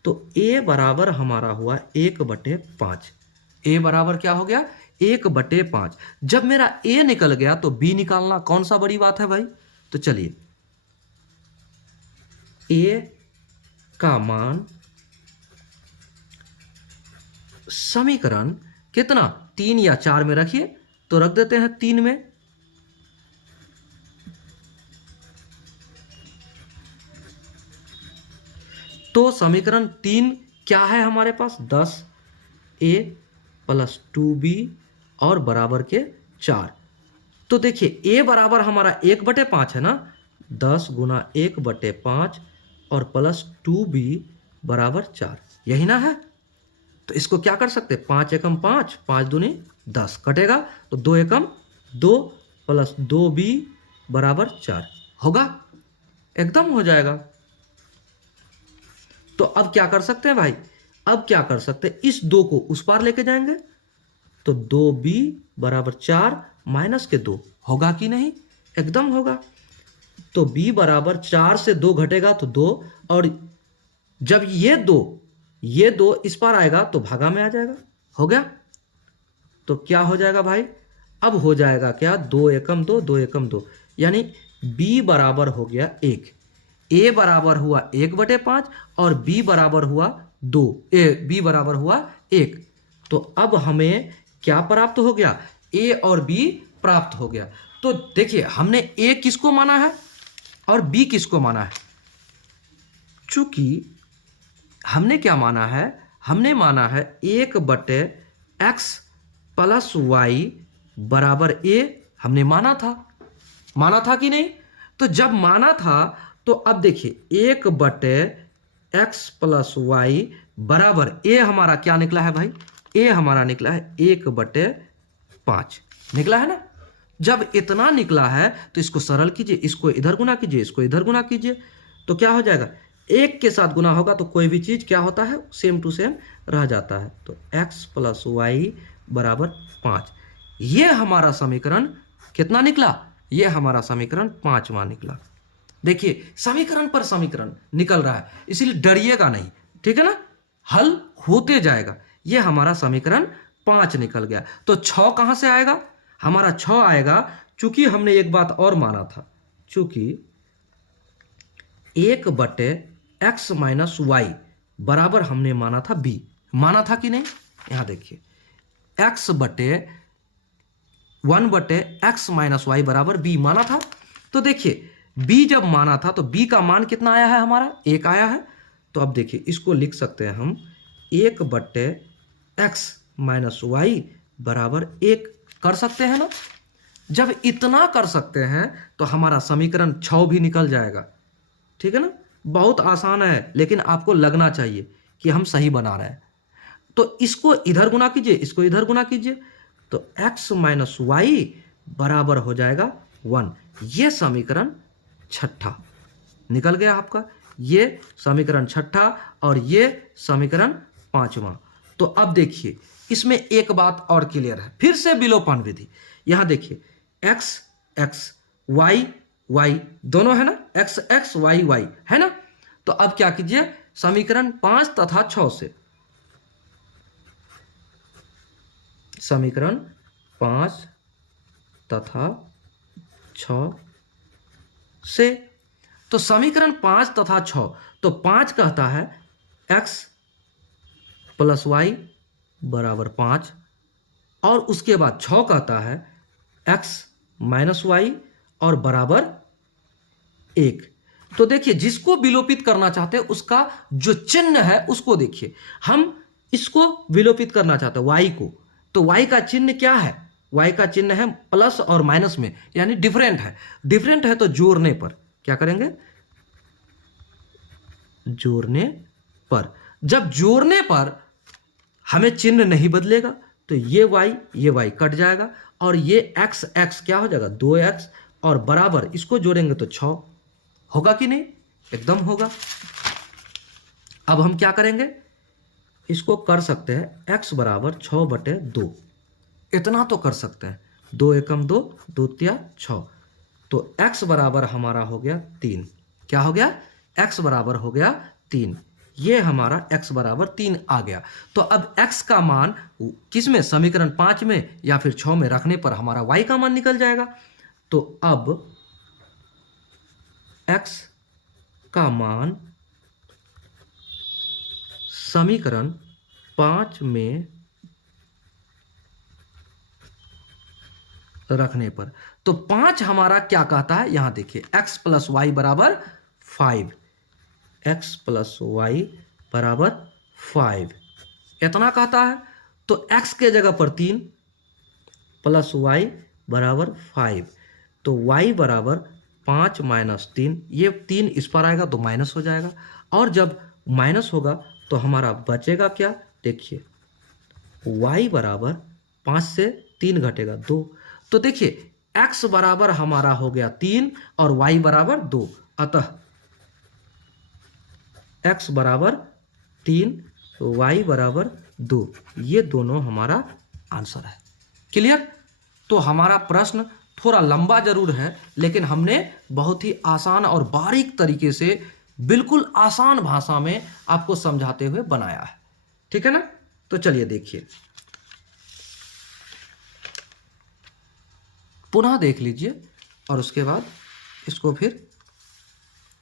तो a बराबर हमारा हुआ 1/5। a बराबर क्या हो गया 1/5। जब मेरा a निकल गया तो b निकालना कौन सा बड़ी बात है भाई। तो चलिए a का मान समीकरण कितना 3 या 4 में रखिए, तो रख देते हैं 3 में। तो समीकरण 3 क्या है हमारे पास 10a + 2b और बराबर के 4। तो देखिए a बराबर हमारा 1/5 है ना, 10 गुना 1/5 और प्लस 2b बराबर 4, यही ना है। तो इसको क्या कर सकते, 5 एकम 5, 5 दूनी 10 कटेगा, तो 2 एकम 2 प्लस 2b बराबर 4 होगा, एकदम हो जाएगा। तो अब क्या कर सकते हैं भाई, अब क्या कर सकते हैं, इस 2 को उस पार लेके जाएंगे तो 2b बराबर 4 माइनस के 2 होगा कि नहीं, एकदम होगा। तो b बराबर 4 से 2 घटेगा तो 2, और जब ये 2 इस पार आएगा तो भागा में आ जाएगा, हो गया। तो क्या हो जाएगा भाई, अब हो जाएगा क्या 2 एकम 2, 2 एकम 2, यानी b बराबर हो गया 1, a बराबर हुआ 1/5 और b बराबर हुआ 2, b बराबर हुआ 1। तो अब हमें क्या प्राप्त हो गया, a और b प्राप्त हो गया। तो देखिए हमने a किसको माना है और b किसको माना है। चूंकि हमने क्या माना है, हमने माना है 1/x + y बराबर a, हमने माना था कि नहीं। तो जब माना था तो अब देखिए 1/x + y बराबर a हमारा क्या निकला है भाई, a हमारा निकला है 1/5 निकला है ना। जब इतना निकला है तो इसको सरल कीजिए, इसको इधर गुना कीजिए, इसको इधर गुना कीजिए, तो क्या हो जाएगा एक के साथ गुना होगा तो कोई भी चीज़ क्या होता है, सेम टू सेम रह जाता है। तो x प्लस वाई बराबर 5। ये हमारा समीकरण कितना निकला, ये हमारा समीकरण 5वां निकला। देखिए समीकरण पर समीकरण निकल रहा है, इसीलिए डरिएगा नहीं, ठीक है ना, हल होते जाएगा। ये हमारा समीकरण 5 निकल गया। तो 6 कहाँ से आएगा, हमारा 6 आएगा, चूंकि हमने एक बात और माना था, चूंकि 1/x माइनस वाई बराबर हमने माना था b, माना था कि नहीं, यहां देखिए x/1/x माइनस वाई बराबर b माना था। तो देखिए b जब माना था तो b का मान कितना आया है, हमारा 1 आया है। तो अब देखिए इसको लिख सकते हैं हम 1/x माइनस वाई बराबर 1 कर सकते हैं ना। जब इतना कर सकते हैं तो हमारा समीकरण 6 भी निकल जाएगा, ठीक है ना। बहुत आसान है, लेकिन आपको लगना चाहिए कि हम सही बना रहे हैं। तो इसको इधर गुना कीजिए, इसको इधर गुना कीजिए, तो x माइनस वाई बराबर हो जाएगा 1। ये समीकरण 6ठा निकल गया आपका, ये समीकरण 6ठा और ये समीकरण 5वां। तो अब देखिए इसमें एक बात और क्लियर है, फिर से विलोपन विधि। यहां देखिए x x y y दोनों है ना, x x y y है ना। तो अब क्या कीजिए, समीकरण 5 तथा 6 से, समीकरण 5 तथा 6 से, तो समीकरण 5 तथा 6, तो 5 कहता है x प्लस वाई बराबर 5, और उसके बाद 6 कहता है x माइनस वाई और बराबर 1। तो देखिए जिसको विलोपित करना चाहते हैं उसका जो चिन्ह है उसको देखिए, हम इसको विलोपित करना चाहते हैं y को, तो y का चिन्ह क्या है, y का चिन्ह है प्लस और माइनस में, यानी डिफरेंट है। डिफरेंट है तो जोड़ने पर क्या करेंगे, जोड़ने पर, जब जोड़ने पर हमें चिन्ह नहीं बदलेगा तो ये y कट जाएगा, और ये x x क्या हो जाएगा 2x, और बराबर इसको जोड़ेंगे तो 6 होगा कि नहीं, एकदम होगा। अब हम क्या करेंगे, इसको कर सकते हैं x बराबर 6/2, इतना तो कर सकते हैं, 2 एकम 2, 2 तिया 6, तो x बराबर हमारा हो गया 3। क्या हो गया, x बराबर हो गया 3, ये हमारा x बराबर 3 आ गया। तो अब x का मान किस में, समीकरण 5 में या फिर 6 में रखने पर हमारा y का मान निकल जाएगा। तो अब x का मान समीकरण 5 में रखने पर, तो 5 हमारा क्या कहता है, यहां देखिए x प्लस वाई बराबर 5, x प्लस वाई बराबर 5 इतना कहता है। तो x के जगह पर 3 प्लस वाई बराबर 5, तो y बराबर 5 माइनस 3, ये 3 इस पर आएगा तो माइनस हो जाएगा, और जब माइनस होगा तो हमारा बचेगा क्या, देखिए y बराबर 5 से 3 घटेगा 2, तो देखिए x बराबर हमारा हो गया 3 और y बराबर 2, अतः x बराबर 3 y बराबर 2, ये दोनों हमारा आंसर है। क्लियर। तो हमारा प्रश्न थोड़ा लंबा जरूर है, लेकिन हमने बहुत ही आसान और बारीक तरीके से बिल्कुल आसान भाषा में आपको समझाते हुए बनाया है, ठीक है ना। तो चलिए देखिए, पुनः देख लीजिए, और उसके बाद इसको फिर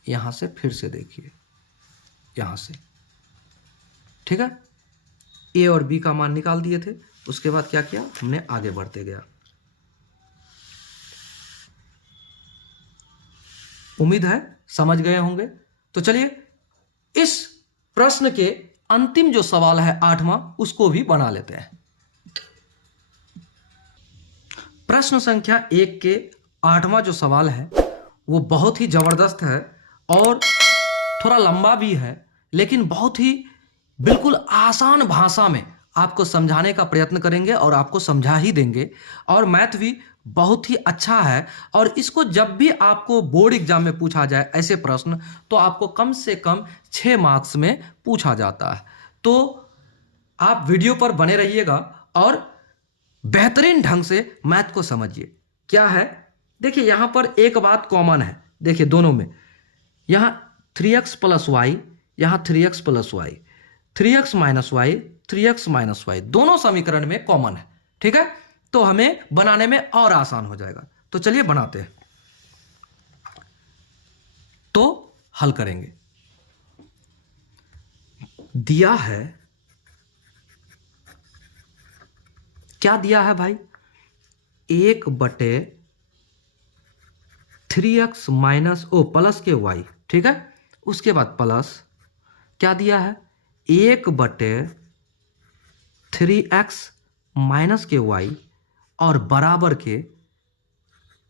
यहां से फिर से देखिए, यहां से, ठीक है। ए और बी का मान निकाल दिए थे, उसके बाद क्या किया हमने, आगे बढ़ते गया। उम्मीद है समझ गए होंगे। तो चलिए इस प्रश्न के अंतिम जो सवाल है 8वां, उसको भी बना लेते हैं। प्रश्न संख्या 1 के 8वां जो सवाल है वो बहुत ही जबरदस्त है और थोड़ा लंबा भी है, लेकिन बहुत ही बिल्कुल आसान भाषा में आपको समझाने का प्रयत्न करेंगे और आपको समझा ही देंगे, और मैथ भी बहुत ही अच्छा है। और इसको जब भी आपको बोर्ड एग्जाम में पूछा जाए ऐसे प्रश्न, तो आपको कम से कम 6 मार्क्स में पूछा जाता है। तो आप वीडियो पर बने रहिएगा और बेहतरीन ढंग से मैथ को समझिए। क्या है, देखिए यहां पर एक बात कॉमन है, देखिए दोनों में, यहां 3x प्लस वाई, यहां 3x plus Y, 3x minus Y, 3x minus Y, दोनों समीकरण में कॉमन है। ठीक है, तो हमें बनाने में और आसान हो जाएगा। तो चलिए बनाते हैं, तो हल करेंगे। दिया है, क्या दिया है भाई, 1/3x माइनस ओ प्लस के वाई। ठीक है, उसके बाद प्लस क्या दिया है, 1/3x माइनस के वाई और बराबर के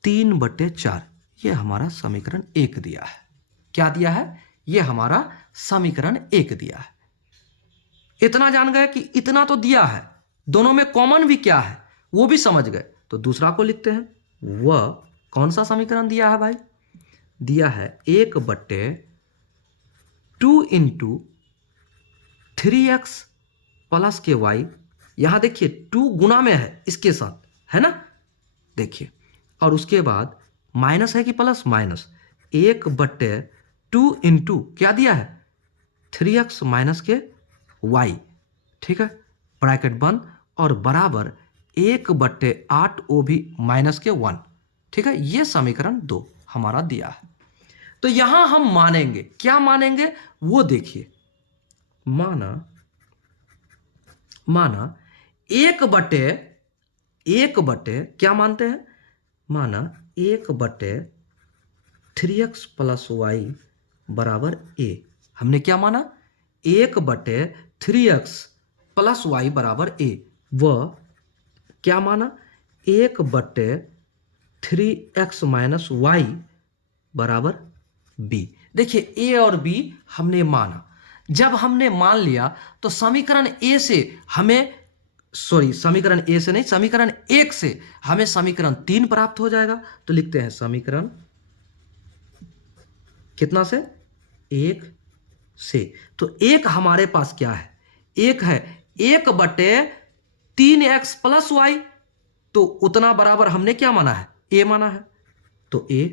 3/4। ये हमारा समीकरण 1 दिया है। क्या दिया है, ये हमारा समीकरण 1 दिया है। इतना जान गए कि इतना तो दिया है, दोनों में कॉमन भी क्या है वो भी समझ गए। तो दूसरा को लिखते हैं। वह कौन सा समीकरण दिया है भाई, दिया है 1/2 इंटू 3x प्लस के वाई। यहां देखिए 2 गुना में है इसके साथ, है ना, देखिए, और उसके बाद माइनस है कि प्लस, माइनस 1/2 इंटू क्या दिया है, 3x माइनस के वाई। ठीक है, ब्रैकेट बंद और बराबर 1/8 ओ भी माइनस के 1। ठीक है, ये समीकरण 2 हमारा दिया है। तो यहां हम मानेंगे, क्या मानेंगे वो देखिए। माना 1/, क्या मानते हैं, माना 1/3x प्लस वाई बराबर ए। हमने क्या माना, 1/3x प्लस वाई बराबर ए। वह क्या माना, 1/3x माइनस वाई बराबर बी। देखिए ए और बी हमने माना। जब हमने मान लिया तो समीकरण ए से हमें, समीकरण ए से नहीं, समीकरण 1 से हमें समीकरण 3 प्राप्त हो जाएगा। तो लिखते हैं समीकरण कितना से, 1 से। तो 1 हमारे पास क्या है, 1 है 1/3x प्लस वाई, तो उतना बराबर हमने क्या माना है, ए माना है, तो ए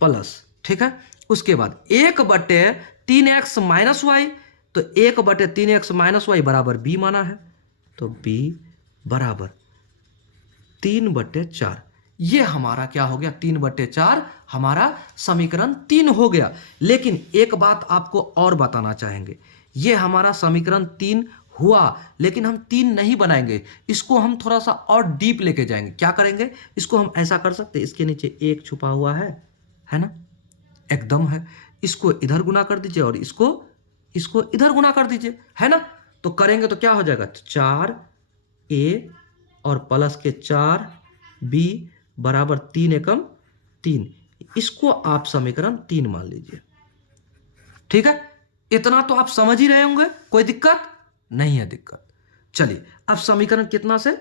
प्लस। ठीक है, उसके बाद 1/3x माइनस वाई, तो 1/3x माइनस वाई बराबर बी माना है, तो बी बराबर 3/4। ये हमारा क्या हो गया, 3/4 हमारा समीकरण 3 हो गया। लेकिन एक बात आपको और बताना चाहेंगे, ये हमारा समीकरण 3 हुआ, लेकिन हम 3 नहीं बनाएंगे, इसको हम थोड़ा सा और डीप लेके जाएंगे। क्या करेंगे, इसको हम ऐसा कर सकते हैं, इसके नीचे 1 छुपा हुआ है ना, एकदम है, इसको इधर गुना कर दीजिए और इसको इधर गुना कर दीजिए, है ना। तो करेंगे तो क्या हो जाएगा, 4a और प्लस के 4b बराबर 3 एकम 3। इसको आप समीकरण 3 मान लीजिए। ठीक है, इतना तो आप समझ ही रहे होंगे, कोई दिक्कत नहीं है। दिक्कत, चलिए अब समीकरण कितना से,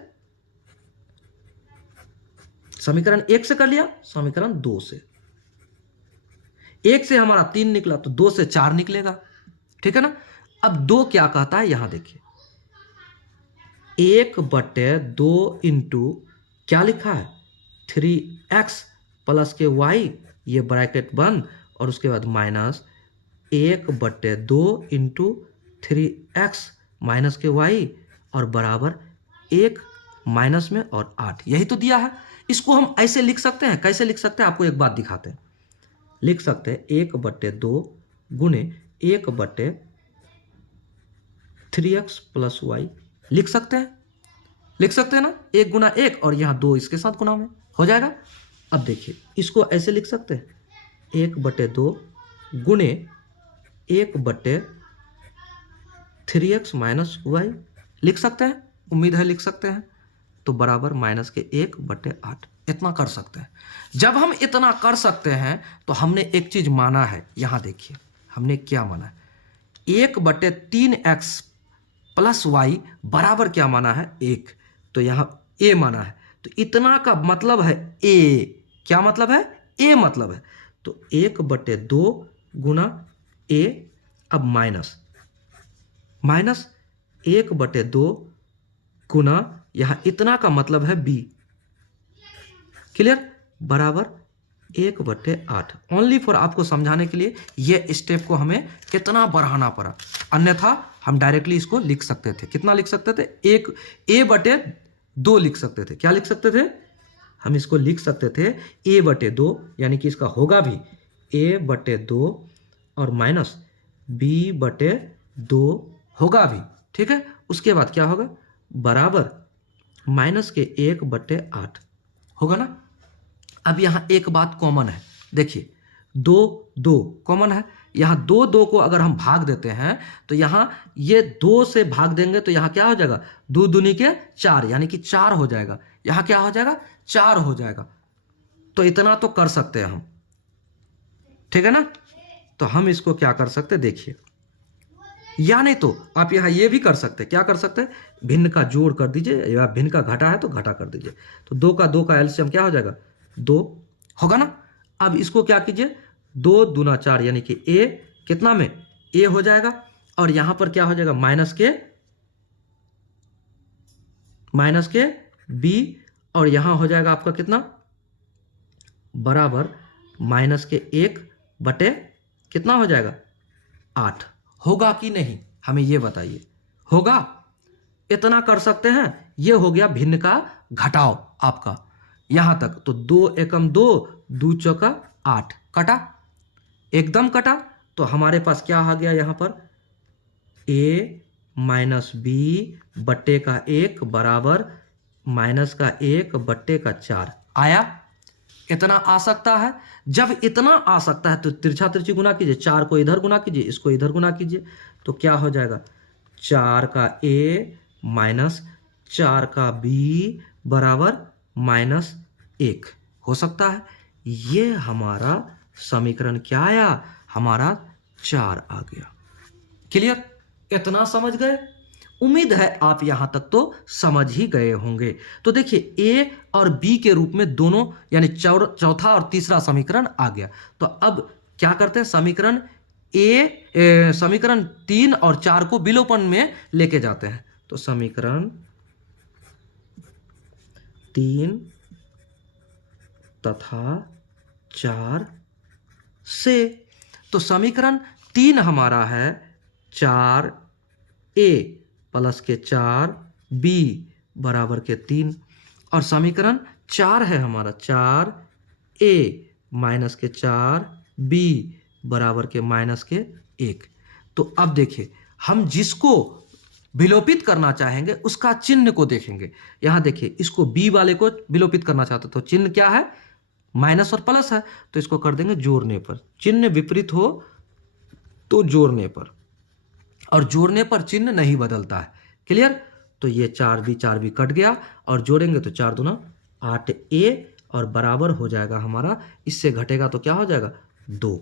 समीकरण 1 से कर लिया, समीकरण 2 से। 1 से हमारा 3 निकला, तो 2 से 4 निकलेगा। ठीक है ना। अब 2 क्या कहता है, यहां देखिए, 1/2 इंटू क्या लिखा है, 3x प्लस के वाई, ये ब्रैकेट बंद और उसके बाद माइनस 1/2 इंटू 3x माइनस के वाई और बराबर 1 माइनस में और 8। यही तो दिया है। इसको हम ऐसे लिख सकते हैं, कैसे लिख सकते हैं, आपको एक बात दिखाते हैं। लिख सकते हैं 1/2 गुने 1/3x प्लस वाई, लिख सकते हैं ना, 1 गुना 1 और यहां 2 इसके साथ गुना में हो जाएगा। अब देखिए इसको ऐसे लिख सकते हैं, 1/2 गुने 1/3x माइनस वाई, लिख सकते हैं, उम्मीद है लिख सकते हैं। तो बराबर माइनस के 1/8, इतना कर सकते हैं। जब हम इतना कर सकते हैं तो हमने एक चीज माना है, यहां देखिए हमने क्या माना है, 1/3x प्लस वाई बराबर क्या माना है, 1। तो यहां ए माना है, तो इतना का मतलब है ए। क्या मतलब है? ए मतलब है। तो 1/2 गुना ए, अब माइनस 1/2 गुना यहां इतना का मतलब है बी। क्लियर? बराबर 1/8। ओनली फॉर आपको समझाने के लिए ये स्टेप को हमें कितना बढ़ाना पड़ा, अन्यथा हम डायरेक्टली इसको लिख सकते थे। कितना लिख सकते थे? 1/2 लिख सकते थे। क्या लिख सकते थे? हम इसको लिख सकते थे a/2, यानी कि इसका होगा भी a/2 और माइनस b/2 होगा भी। ठीक है, उसके बाद क्या होगा? बराबर माइनस के 1/8 होगा ना। अब यहां एक बात कॉमन है, देखिए 2 कॉमन है। यहां 2 को अगर हम भाग देते हैं तो यहां ये 2 से भाग देंगे तो यहां क्या हो जाएगा? 2 दूनी के 4, यानी कि 4 हो जाएगा। यहां क्या हो जाएगा? 4 हो जाएगा। तो इतना तो कर सकते हैं हम, ठीक है ना। तो हम इसको क्या कर सकते हैं, देखिए, या नहीं तो आप यहां ये भी कर सकते हैं। क्या कर सकते हैं? भिन्न का जोड़ कर दीजिए, या भिन्न का घटा है तो घटा कर दीजिए। तो 2 का एलसीएम क्या हो जाएगा? 2 होगा ना। अब इसको क्या कीजिए, 2 दूना 4, यानी कि ए कितना में? ए हो जाएगा। और यहां पर क्या हो जाएगा? माइनस के बी, और यहां हो जाएगा आपका कितना? बराबर माइनस के 1/, कितना हो जाएगा? 8। होगा कि नहीं, हमें ये बताइए। होगा? इतना कर सकते हैं। ये हो गया भिन्न का घटाव आपका यहां तक। तो 2 एकम 2, 2 चौका 8, कटा, एकदम कटा। तो हमारे पास क्या आ गया यहां पर? a माइनस बी बट्टे का 1 बराबर माइनस का 1/4 आया। इतना आ सकता है। जब इतना आ सकता है तो तिरछा तिरछी गुना कीजिए, 4 को इधर गुना कीजिए, इसको इधर गुना कीजिए, तो क्या हो जाएगा? 4 का a माइनस 4 का b बराबर -1 हो सकता है। ये हमारा समीकरण क्या आया? हमारा 4 आ गया। क्लियर? इतना समझ गए? उम्मीद है आप यहां तक तो समझ ही गए होंगे। तो देखिए ए और बी के रूप में दोनों, यानी चौथा और तीसरा समीकरण आ गया। तो अब क्या करते हैं? समीकरण 3 और 4 को विलोपन में लेके जाते हैं। तो समीकरण 3 तथा 4 से, तो समीकरण 3 हमारा है 4a प्लस के 4b बराबर के 3, और समीकरण 4 है हमारा 4a माइनस के 4b बराबर के -1। तो अब देखिए, हम जिसको विलोपित करना चाहेंगे उसका चिन्ह को देखेंगे। यहां देखिए, इसको b वाले को विलोपित करना चाहते तो चिन्ह क्या है? माइनस और प्लस है, तो इसको कर देंगे जोड़ने पर। चिन्ह विपरीत हो तो जोड़ने पर, और जोड़ने पर चिन्ह नहीं बदलता है। क्लियर? तो ये 4b कट गया, और जोड़ेंगे तो 4 दूना 8a, और बराबर हो जाएगा हमारा, इससे घटेगा तो क्या हो जाएगा? 2,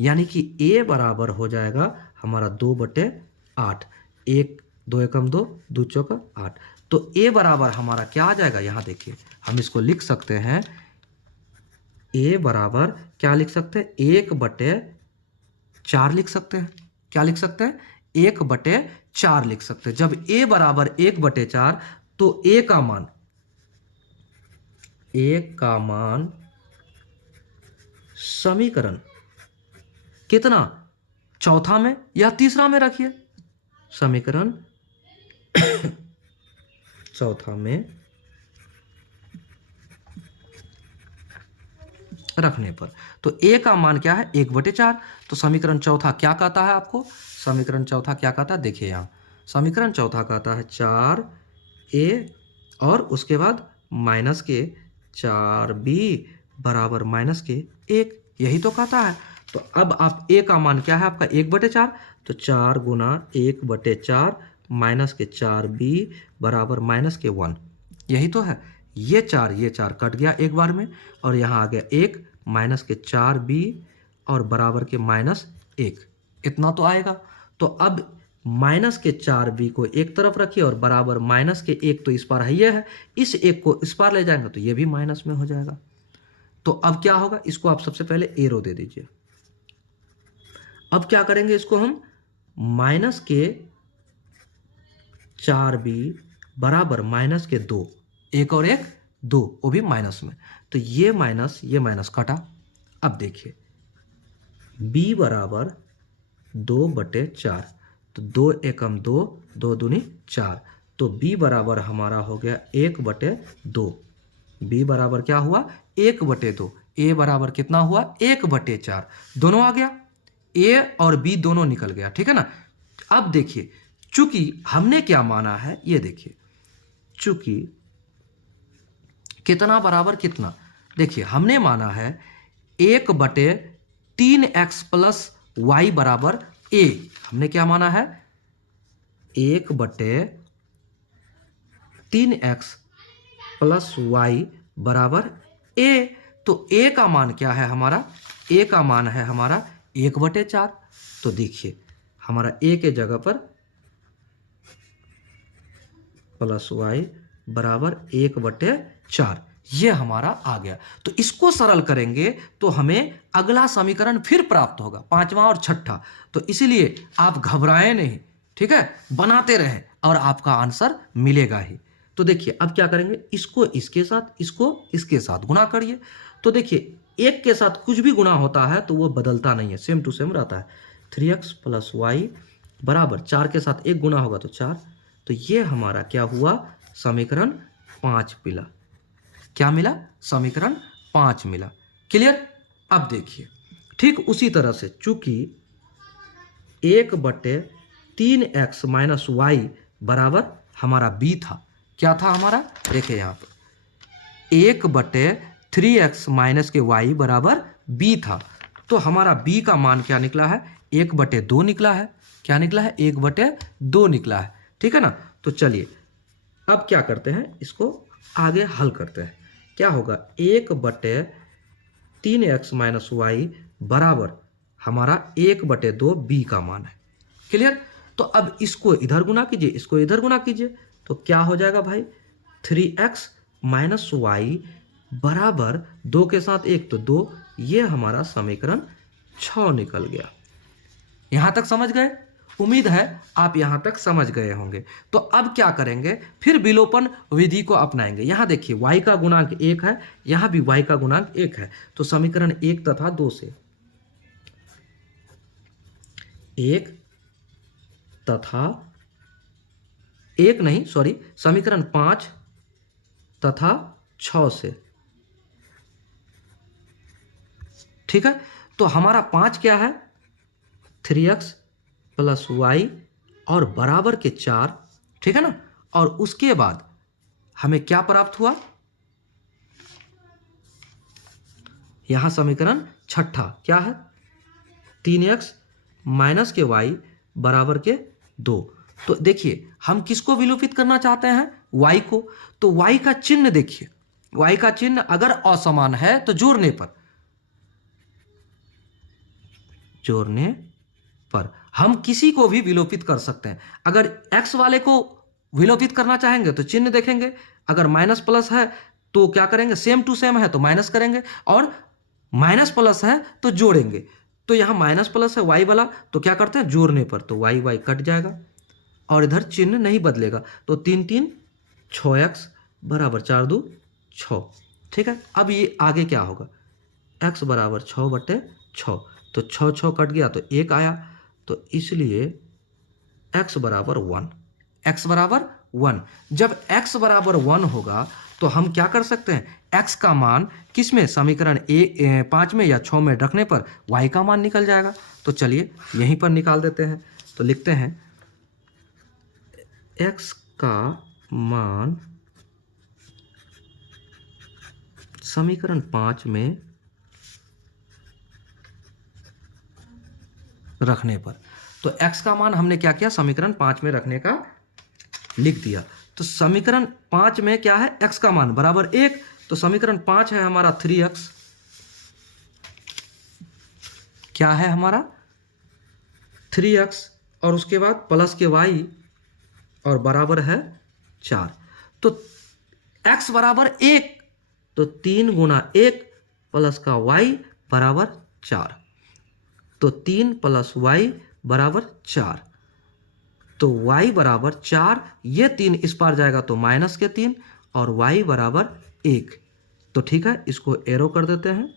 यानी कि a बराबर हो जाएगा हमारा 2/8। 1 2 एकम 2, 2 चौका 8। तो a बराबर हमारा क्या आ जाएगा? यहां देखिए, हम इसको लिख सकते हैं, a बराबर क्या लिख सकते हैं? 1/4 लिख सकते हैं। क्या लिख सकते हैं? 1/4 लिख सकते हैं। जब a बराबर 1/4, तो a का मान समीकरण कितना? चौथा में या तीसरा में रखिए। समीकरण चौथा में रखने पर, तो a का मान क्या है? 1/4। तो समीकरण चौथा क्या कहता है आपको? समीकरण चौथा क्या कहता है? देखिए यहां समीकरण चौथा कहता है 4a, और उसके बाद माइनस के 4b बराबर -1। यही तो कहता है। तो अब आप a का मान क्या है आपका? 1/4। तो 4 गुना 1/4 माइनस के 4b बराबर -1। यही तो है। ये 4 कट गया एक बार में, और यहाँ आ गया 1 माइनस के 4b और बराबर के -1। इतना तो आएगा। तो अब माइनस के 4b को एक तरफ रखिए और बराबर माइनस के 1 तो इस पार है, ये है, इस 1 को इस पार ले जाएंगे तो ये भी माइनस में हो जाएगा। तो अब क्या होगा, इसको आप सबसे पहले एरो दे दीजिए। अब क्या करेंगे, इसको हम माइनस के 4b बराबर माइनस के 2, 1 और 1 2, वो भी माइनस में, तो ये माइनस कटा। अब देखिए b बराबर 2/4, तो 2 एकम 2, 2 दूनी 4, तो b बराबर हमारा हो गया 1/2। b बराबर क्या हुआ, 1/2। a बराबर कितना हुआ, 1/4, दोनों आ गया, a और b दोनों निकल गया, ठीक है ना। अब देखिए चूंकि हमने क्या माना है, ये देखिए, चूंकि कितना बराबर कितना, देखिए हमने माना है 1/3x प्लस y बराबर a। हमने क्या माना है, 1/3x प्लस y बराबर a। तो a का मान क्या है हमारा, a का मान है हमारा 1/4। तो देखिए हमारा a के जगह पर प्लस y बराबर 1/4, ये हमारा आ गया। तो इसको सरल करेंगे तो हमें अगला समीकरण फिर प्राप्त होगा, पांचवा और छठा। तो इसीलिए आप घबराएं नहीं, ठीक है, बनाते रहें और आपका आंसर मिलेगा ही। तो देखिए अब क्या करेंगे, इसको इसके साथ, इसको इसके साथ गुणा करिए। तो देखिए एक के साथ कुछ भी गुणा होता है तो वो बदलता नहीं है, सेम टू सेम रहता है। 3x प्लस वाई बराबर 4 के साथ 1 गुणा होगा तो 4। तो ये हमारा क्या हुआ, समीकरण 5 मिला। क्या मिला, समीकरण 5 मिला। क्लियर। अब देखिए ठीक उसी तरह से, चूंकि 1/3x माइनस वाई बराबर हमारा b था, क्या था हमारा, देखिए यहाँ पर 1/3x माइनस के y बराबर b था। तो हमारा b का मान क्या निकला है, 1/2 निकला है। क्या निकला है, 1/2 निकला है, ठीक है ना। तो चलिए अब क्या करते हैं, इसको आगे हल करते हैं। क्या होगा, 1/3x माइनस वाई बराबर हमारा 1/2 b का मान है। क्लियर। तो अब इसको इधर गुना कीजिए, इसको इधर गुना कीजिए, तो क्या हो जाएगा भाई, 3x माइनस वाई बराबर 2 के साथ 1 तो 2, ये हमारा समीकरण 6 निकल गया। यहां तक समझ गए, उम्मीद है आप यहां तक समझ गए होंगे। तो अब क्या करेंगे, फिर विलोपन विधि को अपनाएंगे। यहां देखिए y का गुणांक 1 है, यहां भी y का गुणांक 1 है, तो समीकरण 1 तथा 2 से 1 तथा 1 नहीं, सॉरी, समीकरण 5 तथा 6 से, ठीक है। तो हमारा 5 क्या है, 3x प्लस वाई और बराबर के 4, ठीक है ना। और उसके बाद हमें क्या प्राप्त हुआ, यहां समीकरण छठा क्या है, 3x माइनस के y बराबर के 2। तो देखिए हम किसको विलोपित करना चाहते हैं, y को। तो y का चिन्ह देखिए, y का चिन्ह अगर असमान है तो जोड़ने पर हम किसी को भी विलोपित कर सकते हैं। अगर x वाले को विलोपित करना चाहेंगे तो चिन्ह देखेंगे, अगर माइनस प्लस है तो क्या करेंगे, सेम टू सेम है तो माइनस करेंगे, और माइनस प्लस है तो जोड़ेंगे। तो यहाँ माइनस प्लस है y वाला, तो क्या करते हैं, जोड़ने पर तो y कट जाएगा और इधर चिन्ह नहीं बदलेगा। तो 3 3 6x बराबर 4 2 6, ठीक है। अब ये आगे क्या होगा, x बराबर 6/6, तो 6 6 कट गया तो 1 आया, तो इसलिए x बराबर 1। x बराबर 1, जब x बराबर 1 होगा तो हम क्या कर सकते हैं, x का मान किस में, समीकरण 5 में या 6 में रखने पर y का मान निकल जाएगा। तो चलिए यहीं पर निकाल देते हैं। तो लिखते हैं x का मान समीकरण 5 में रखने पर, तो x का मान हमने क्या किया, समीकरण 5 में रखने का लिख दिया। तो समीकरण 5 में क्या है, x का मान बराबर 1, तो समीकरण 5 है हमारा 3x, क्या है हमारा 3x, और उसके बाद प्लस के y और बराबर है 4। तो x बराबर 1, तो 3 गुना 1 प्लस का y बराबर 4, तो 3 प्लस y बराबर 4, तो y बराबर 4, ये 3 इस पार जाएगा तो माइनस के 3 और y बराबर 1। तो ठीक है, इसको एरो कर देते हैं,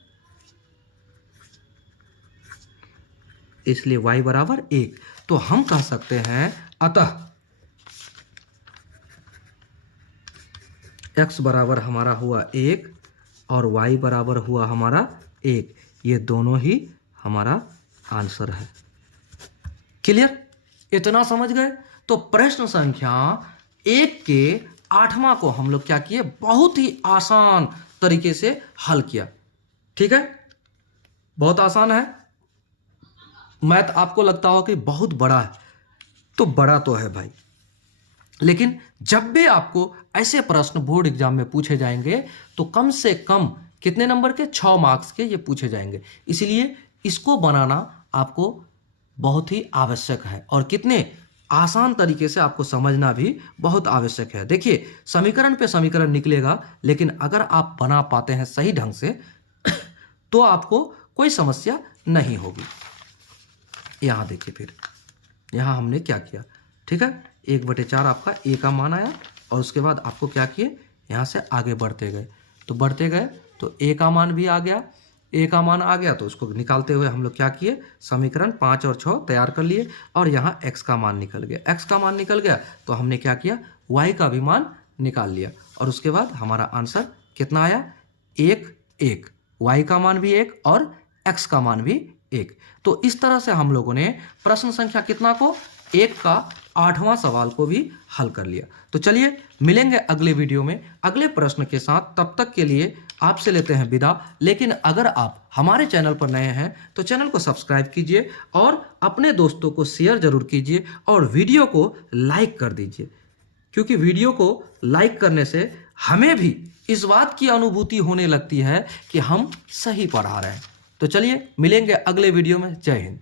इसलिए y बराबर 1। तो हम कह सकते हैं अतः x बराबर हमारा हुआ 1 और y बराबर हुआ हमारा 1, ये दोनों ही हमारा आंसर है। क्लियर? इतना समझ गए? तो प्रश्न संख्या 1 के 8वां को हम लोग क्या किए, बहुत ही आसान तरीके से हल किया। ठीक है, बहुत आसान है। मैथ आपको लगता हो कि बहुत बड़ा है, तो बड़ा तो है भाई, लेकिन जब भी आपको ऐसे प्रश्न बोर्ड एग्जाम में पूछे जाएंगे तो कम से कम कितने नंबर के, 6 मार्क्स के ये पूछे जाएंगे। इसलिए इसको बनाना आपको बहुत ही आवश्यक है और कितने आसान तरीके से आपको समझना भी बहुत आवश्यक है। देखिए, समीकरण पे समीकरण निकलेगा, लेकिन अगर आप बना पाते हैं सही ढंग से तो आपको कोई समस्या नहीं होगी। यहाँ देखिए, फिर यहाँ हमने क्या किया, ठीक है, 1/4 आपका a का मान आया और उसके बाद आपको क्या किए, यहाँ से आगे बढ़ते गए, तो बढ़ते गए तो a का मान भी आ गया, a का मान आ गया तो उसको निकालते हुए हम लोग क्या किए, समीकरण 5 और 6 तैयार कर लिए और यहाँ x का मान निकल गया। x का मान निकल गया तो हमने क्या किया, y का भी मान निकाल लिया और उसके बाद हमारा आंसर कितना आया, 1 1, y का मान भी 1 और x का मान भी 1। तो इस तरह से हम लोगों ने प्रश्न संख्या कितना को, 1 का 8वां सवाल को भी हल कर लिया। तो चलिए मिलेंगे अगले वीडियो में अगले प्रश्न के साथ। तब तक के लिए आपसे लेते हैं विदा। लेकिन अगर आप हमारे चैनल पर नए हैं तो चैनल को सब्सक्राइब कीजिए और अपने दोस्तों को शेयर जरूर कीजिए और वीडियो को लाइक कर दीजिए, क्योंकि वीडियो को लाइक करने से हमें भी इस बात की अनुभूति होने लगती है कि हम सही पढ़ा रहे हैं। तो चलिए मिलेंगे अगले वीडियो में। जय हिंद।